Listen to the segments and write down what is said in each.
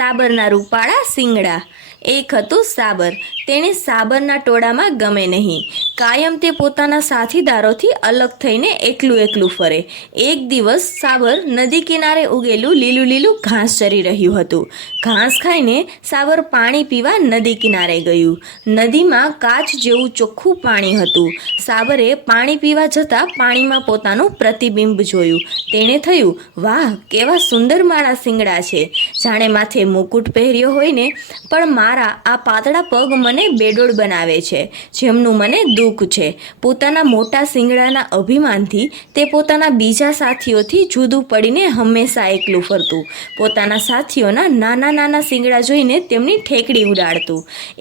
સાબરના રૂપાળા શિંગડા। એક હતું સાબર। તેણે સાબરના ટોળામાં ગમે નહીં। કાયમ તે પોતાના સાથીદારોથી અલગ થઈને એકલું ફરે। એક દિવસ સાબર નદી કિનારે ઉગેલું લીલું લીલું ઘાસ ચરી રહ્યું હતું। ઘાસ ખાઈને સાબર પાણી પીવા નદી કિનારે ગયું। નદીમાં કાચ જેવું ચોખ્ખું પાણી હતું। સાબરે પાણી પીવા જતાં પાણીમાં પોતાનું પ્રતિબિંબ જોયું। તેણે થયું, વાહ, કેવા સુંદર મારા શિંગડા છે, જાણે માથે મુકુટ પહેર્યો હોય ને, પણ મારા આ પાતળા પગ મને બેડોળ બનાવે છે, જેમનું મને દુઃખ છે। પોતાના મોટા શિંગડાના અભિમાનથી તે પોતાના બીજા સાથીઓથી જુદું પડીને હંમેશા એકલું ફરતું। પોતાના સાથીઓના નાના નાના શિંગડા જોઈને તેમની ઠેકડી ઉડાડતું।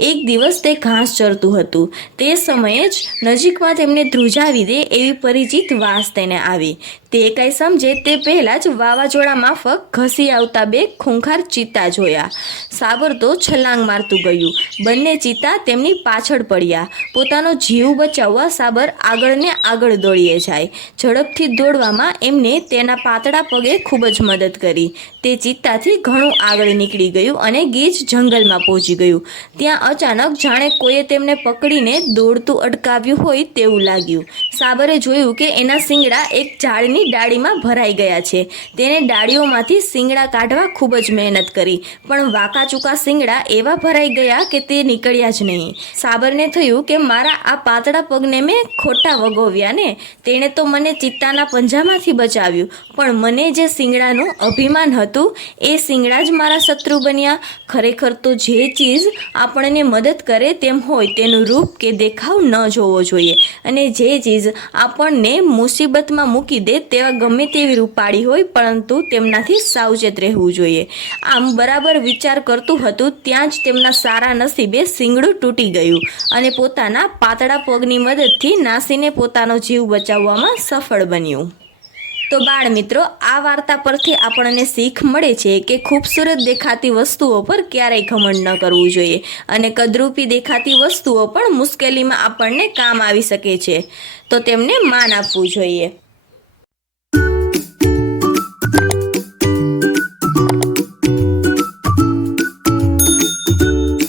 એક દિવસ તે ઘાસ ચરતું હતું। તે સમયે જ નજીકમાં તેમને ધ્રુજાવી દે એવી પરિચિત વાસ તેને આવી। તે કંઈ સમજે તે પહેલાં જ વાવાઝોડા માફક ઘસી આવતા બે ખૂંખાર ચિત્તા જોયા। સાબર તો છલાંગ મારતું ગયું। બંને ચિત્તા તેમની પાછળ પડ્યા। પોતાનો જીવ બચાવવા સાબર આગળ ને આગળ દોડીએ જાય। ઝડપથી દોડવામાં એમને તેના પાતળા પગે ખૂબ જ મદદ કરી। તે ચિત્તાથી ઘણું આગળ નીકળી ગયું અને ગીચ જંગલમાં પહોંચી ગયું। ત્યાં અચાનક જાણે કોઈએ તેમને પકડીને દોડતું અટકાવ્યું હોય તેવું લાગ્યું। સાબરે જોયું કે એના શિંગડા એક ઝાડની ડાળીમાં ભરાઈ ગયા છે। તેને ડાળીઓમાંથી શિંગડા કાઢવા ખૂબ જ મહેનત કરી, પણ વાંકાચૂકા શિંગડા એવા ભરાઈ ગયા કે તે નીકળ્યા જ નહીં। સાબરને થયું કે મારા આ પાતળા પગને મેં ખોટા વગોવ્યા ને। તેણે તો મને ચિત્તાના પંજામાંથી બચાવ્યું, પણ મને જે શિંગડાનું અભિમાન હતું એ શિંગડા જ મારા શત્રુ બન્યા। ખરેખર તો જે ચીજ આપણને મદદ કરે તેમ હોય તેનું રૂપ કે દેખાવ ન જોવો જોઈએ, અને જે ચીજ આપણને મુસીબતમાં મૂકી દે તેવા ગમે તેવી રૂપાળી હોય, પરંતુ તેમનાથી સાવચેત રહેવું જોઈએ। આમ બરાબર વિચાર કરતું હતું ત્યાં જ તેમના સારા નસીબે શિંગડું તૂટી ગયું અને પોતાના પાતળા પગની મદદથી નાસીને પોતાનો જીવ બચાવવામાં સફળ બન્યું। તો બાળ મિત્રો, આ વાર્તા પરથી આપણને શીખ મળે છે કે ખૂબસૂરત દેખાતી વસ્તુઓ પર ક્યારેય ઘમંડ ન કરવું જોઈએ, અને કદરૂપી દેખાતી વસ્તુઓ પણ મુશ્કેલીમાં આપણને કામ આવી શકે છે, તો તેમને માન આપવું જોઈએ।